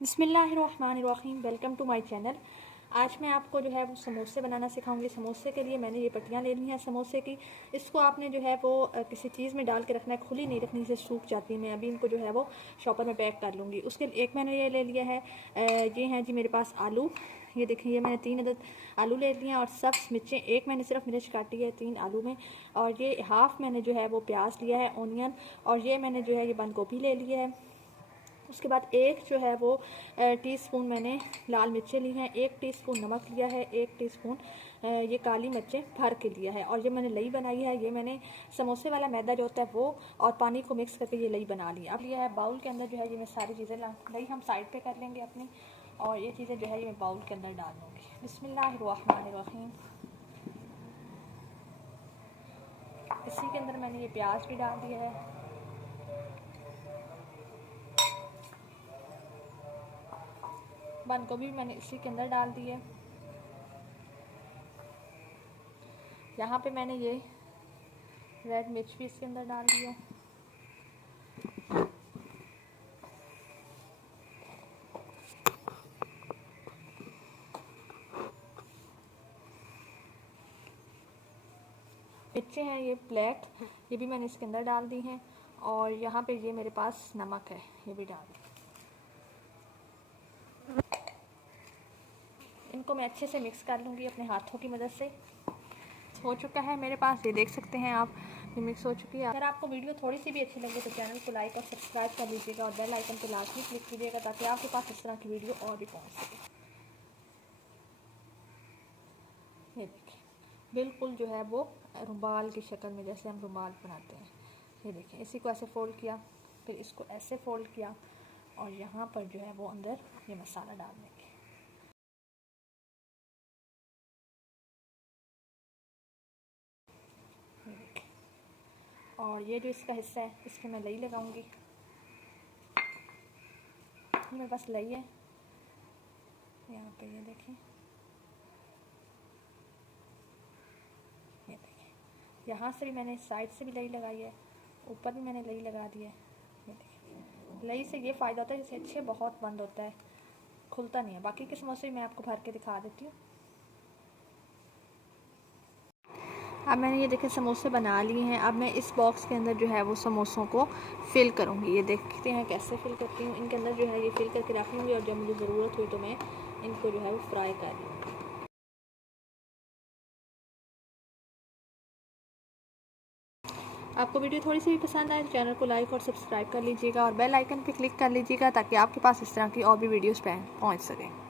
बिस्मिल्लाहिर्रहमानिर्रहीम। Welcome to my channel. आज मैं आपको जो है वो समोसे बनाना सिखाऊंगी। समोसे के लिए मैंने ये पट्टियाँ ले ली हैं समोसे की। इसको आपने जो है वो किसी चीज़ में डाल के रखना है, खुली नहीं रखनी, से सूख जाती है। मैं अभी इनको जो है वो शॉपर में पैक कर लूँगी। उसके एक मैंने ये ले लिया है, ये हैं जी मेरे पास आलू। ये देखिए, ये मैंने 3 अदद आलू ले लिए हैं और सब मिर्चें, एक मैंने सिर्फ मिर्च काटी है 3 आलू में। और ये हाफ़ मैंने जो है वो प्याज लिया है, ऑनियन। और ये मैंने जो है ये बंद गोभी ले लिया है। उसके बाद एक जो है वो टीस्पून मैंने लाल मिर्चें ली हैं, 1 टीस्पून नमक लिया है, 1 टीस्पून ये काली मिर्चें भर के लिया है। और ये मैंने लई बनाई है। ये मैंने समोसे वाला मैदा जो होता है वो और पानी को मिक्स करके ये लई बना लिया। अब लिया है बाउल के अंदर जो है ये मैं सारी चीज़ें लई हम साइड पे कर लेंगे अपनी, और ये चीज़ें जो है ये मैं बाउल के अंदर डाल दूँगी। बिस्मिल्लाहिर्रहमानिर्रहीम। इसी के अंदर मैंने ये प्याज भी डाल दिया है। बंद गोभी भी मैंने इसी के अंदर डाल दी है। यहाँ पे मैंने ये रेड मिर्च भी इसके अंदर डाल दी है। मिर्चें हैं ये ब्लैक, ये भी मैंने इसके अंदर डाल दी हैं। और यहाँ पे ये मेरे पास नमक है, ये भी डाल दी। इनको मैं अच्छे से मिक्स कर लूँगी अपने हाथों की मदद से। हो चुका है मेरे पास, ये देख सकते हैं आप, ये मिक्स हो चुकी है। अगर आपको वीडियो थोड़ी सी भी अच्छी लगे तो चैनल को लाइक और सब्सक्राइब कर लीजिएगा और बेल आइकन पर लाजमी क्लिक कीजिएगा ताकि आपके पास इस तरह की वीडियो और भी पहुँच सके। ये देखिए, बिल्कुल जो है वो रुमाल की शक्ल में, जैसे हम रुमाल बनाते हैं। ये देखिए, इसी को ऐसे फोल्ड किया, फिर इसको ऐसे फोल्ड किया और यहाँ पर जो है वो अंदर ये मसाला डाल देंगे। और ये जो इसका हिस्सा है इस पर मैं लई लगाऊंगी। मेरे पास लई है यहाँ पे, ये देखिए, ये देखिए, यहाँ से भी मैंने साइड से भी लई लगाई है, ऊपर भी मैंने लई लगा दी है। ये देखिए, लई से ये फ़ायदा होता है, जैसे अच्छे बहुत बंद होता है, खुलता नहीं है। बाकी के समोसे मैं आपको भर के दिखा देती हूँ। अब मैंने ये देखे समोसे बना लिए हैं। अब मैं इस बॉक्स के अंदर जो है वो समोसों को फिल करूँगी। ये देखते हैं कैसे फिल करती हूँ। इनके अंदर जो है ये फिल करके रख लूँगी और जब मुझे ज़रूरत हुई तो मैं इनको जो है वो फ्राई कर लूँगी। आपको वीडियो थोड़ी सी भी पसंद आए तो चैनल को लाइक और सब्सक्राइब कर लीजिएगा और बेल आइकन पे क्लिक कर लीजिएगा ताकि आपके पास इस तरह की और भी वीडियोस पहुँच सकें।